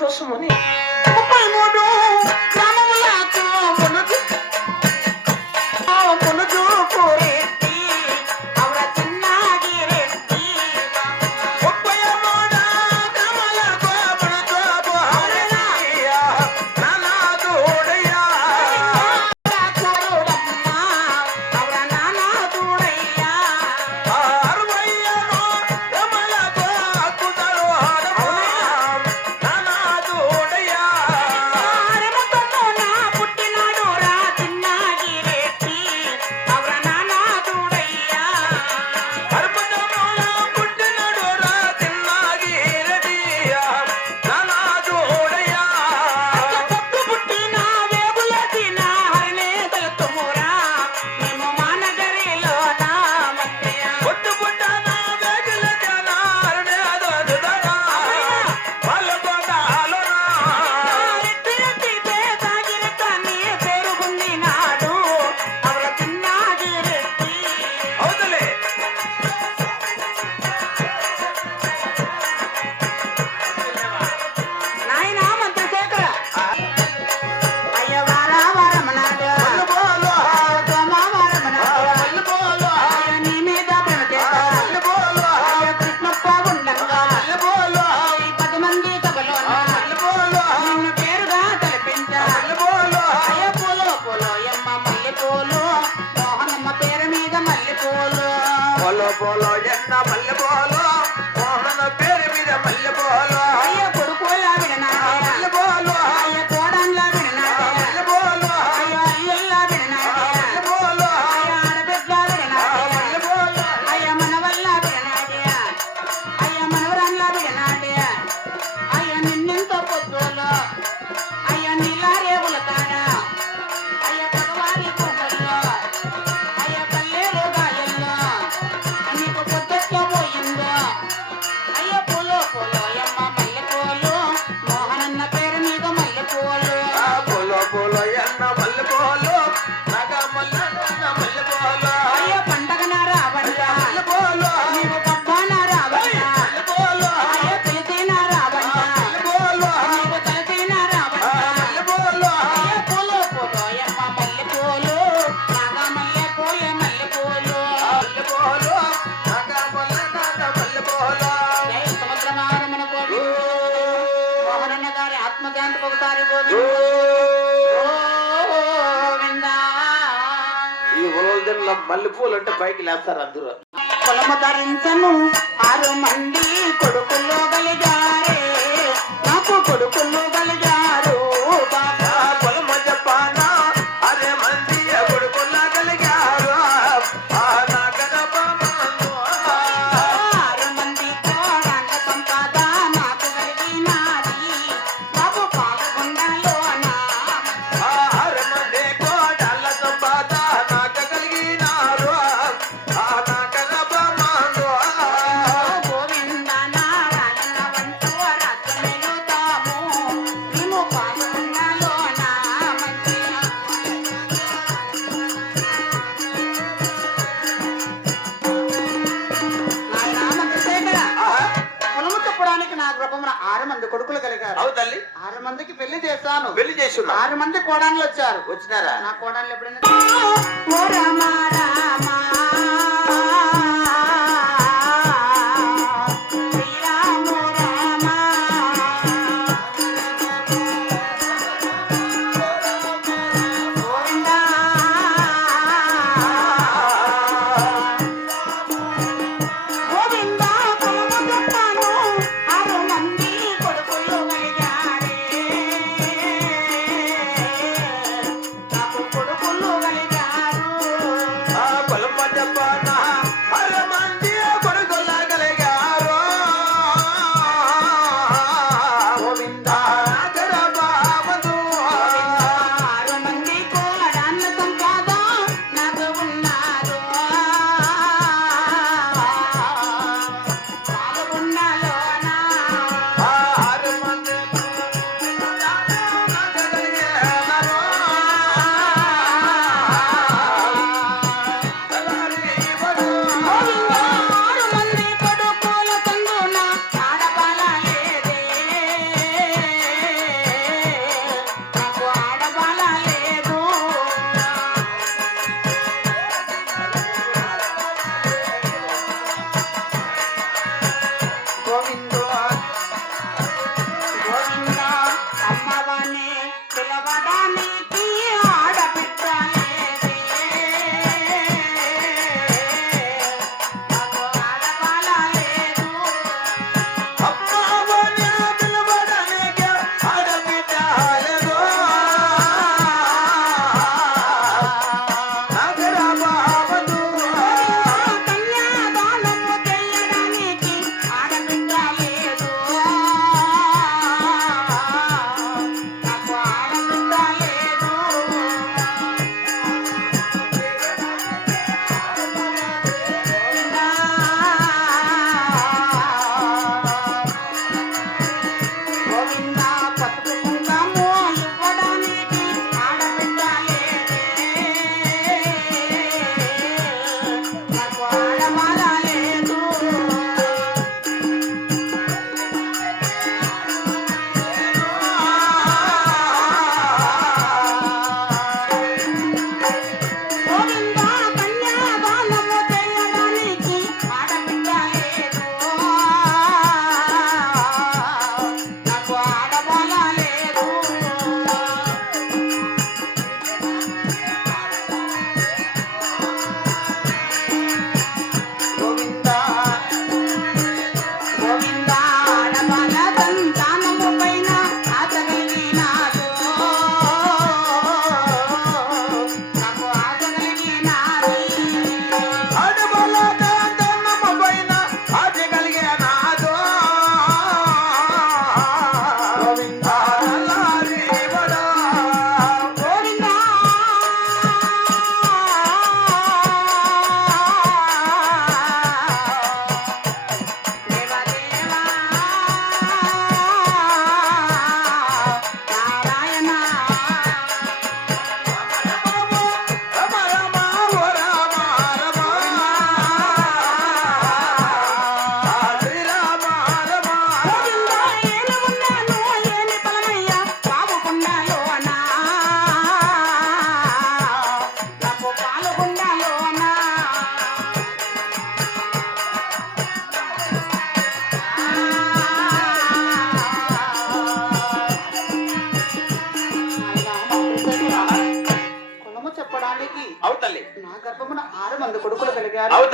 তোর সুমনে ఐదన్ల మల్లెపూలు అంటే పైకి లేస్తారు అందరూ. పొలము ధరించను ఆరు మంది కొడుకులు గలిగారే నాకు కొడుకులు గలిగారు బాబా ప్రస్తుతానికి నా గృహమున ఆరు మంది కొడుకులు కలిగారు. అవు తల్లి. ఆరు మందికి పెళ్ళి చేశాను. పెళ్ళి చేసి ఆరు మంది కోడాన్లు వచ్చారు. వచ్చినారా? నా కోడాన్లు ఎప్పుడైనా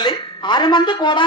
తల్లి ఆరు మంది కూడా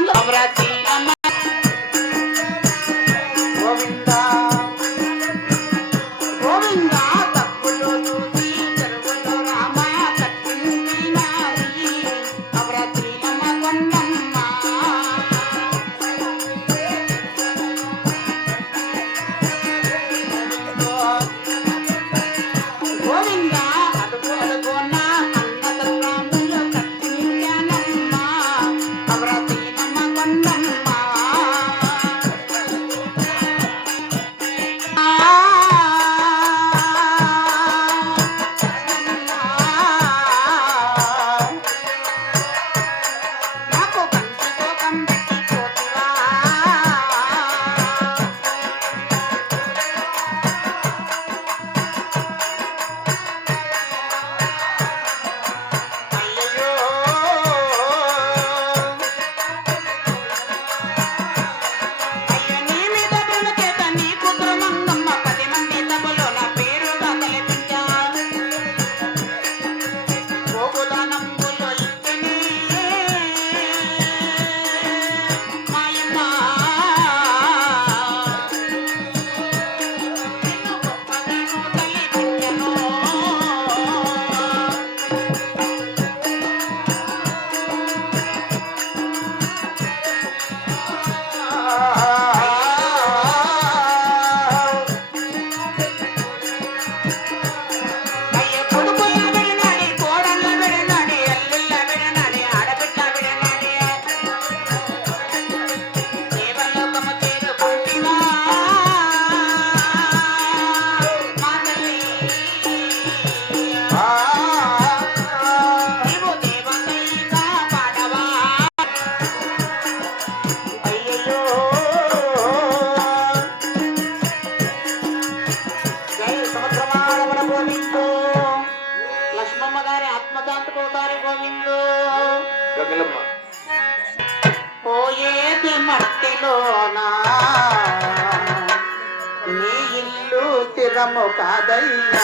Bahia.